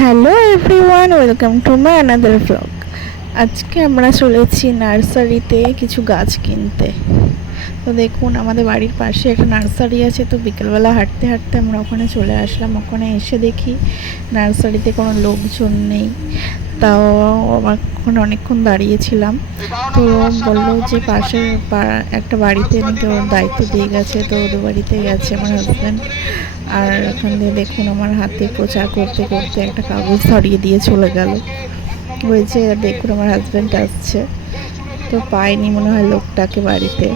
Hello everyone welcome to my another blog আজকে আমরা চলেছি নার্সারিতে কিছু গাছ কিনতে। তো দেখুন, আমাদের বাড়ির পাশে একটা নার্সারি আছে, তো বিকেলবেলা হাঁটতে হাঁটতে আমরা ওখানে চলে আসলাম। ওখানে এসে দেখি নার্সারিতে কোনো লোকজন নেই। তাও আমার ওখানে অনেকক্ষণ দাঁড়িয়েছিলাম। তো বলল যে পাশের একটা বাড়িতে নাকি ওর দায়িত্ব দিয়ে গেছে, তো ওদের বাড়িতে গেছে আমার হাজব্যান্ড আর ওখান দিয়ে দেখুন আমার হাতে প্রচার করতে করতে একটা কাগজ ধরিয়ে দিয়ে চলে গেল। যে দেখুন আমার হাজব্যান্ড আসছে। তো পাইনি মনে হয় লোকটাকে বাড়িতে।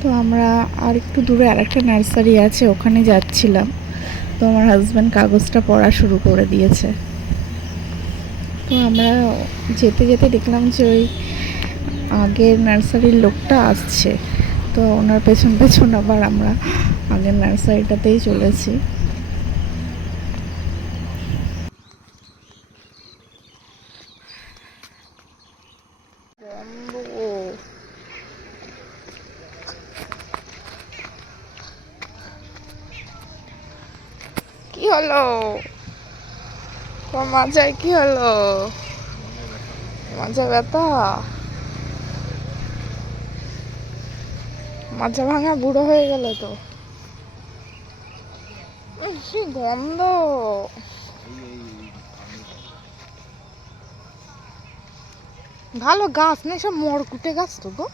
তো আমরা আর একটু দূরে আরেকটা নার্সারি আছে, ওখানে যাচ্ছিলাম। তো আমার হাজব্যান্ড কাগজটা পড়া শুরু করে দিয়েছে। তো আমরা যেতে যেতে দেখলাম যে ওই আগের নার্সারির লোকটা আসছে। তো ওনার পেছন পেছন আবার আমরা আগের নার্সারিটাতেই চলেছি কি হলো? মাজায় কি হলো? মাজা ব্যথা? মাজা ভাঙা বুড়ো হয়ে গেল তো। কি গন্ধ? ভালো গাছ নেই, সব মরকুটে গাছ তো গো।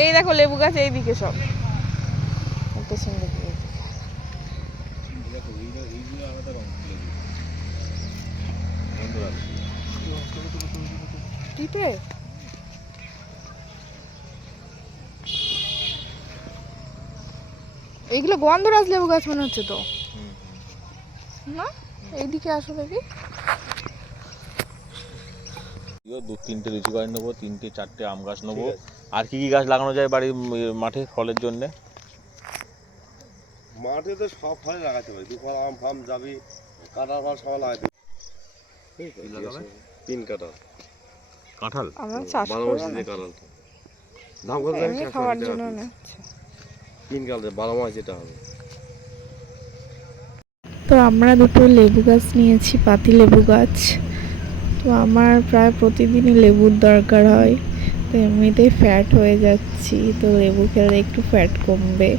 এই দেখো লেবু গাছ, এইদিকে সব। টিপে? এইগুলো গন্ধরাজ লেবু গাছ মনে হচ্ছে তো। না? এইদিকে আসো দেখি। দু তিনটে লিচু গাছ নেব তিনটে চারটে আম গাছ নেব। আর কি কি গাছ লাগানো যায় বাড়ির মাঠে ফলের জন্য? মাঠে তো সব ফলে লাগাতে পারি। দুফল আম ফাম যাবি কাঁঠাল ফাল সব লাগাতে তিন কাঁঠাল কাঁঠাল। আমরা চাষ বারো মাসে যে কাঁঠাল জানিস? খাওয়ার জন্য আচ্ছা। তিন কাঁঠাল বারো মাস যেটা হবে। তো আমরা দুটো লেবু গাছ নিয়েছি পাতি লেবু গাছ। তো আমার প্রায় প্রতিদিনই লেবুর দরকার হয়। তো এমনিতেই ফ্যাট হয়ে যাচ্ছি তো লেবু খেলে একটু ফ্যাট কমবে।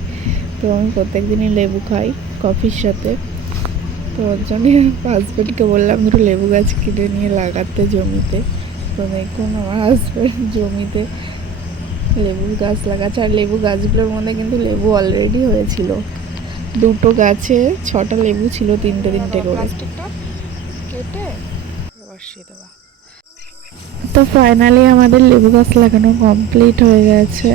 তো আমি প্রত্যেক দিনই লেবু খাই কফির সাথে। তো ওর জন্য হাজব্যান্ডকে বললাম দুটো লেবু গাছ কিনে নিয়ে লাগাতে জমিতে। তো দেখুন আমার হাজব্যান্ড জমিতে লেবু গাছ লাগাচ্ছে। আর লেবু গাছগুলোর মধ্যে কিন্তু লেবু অলরেডি হয়েছিল। দুটো গাছে ছটা লেবু ছিল তিনটে তিনটে করে। তো ফাইনালি আমাদের লেবু গাছ লাগানো কমপ্লিট হয়ে গেছে।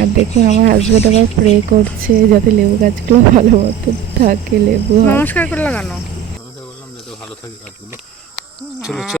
আর দেখুন আমার হাজবেন্ড আবার প্রে করছে যাতে লেবু গাছগুলো ভালো মতো থাকে লেবু নমস্কার করে লাগানো। বললাম ভালো থাকে গাছগুলো।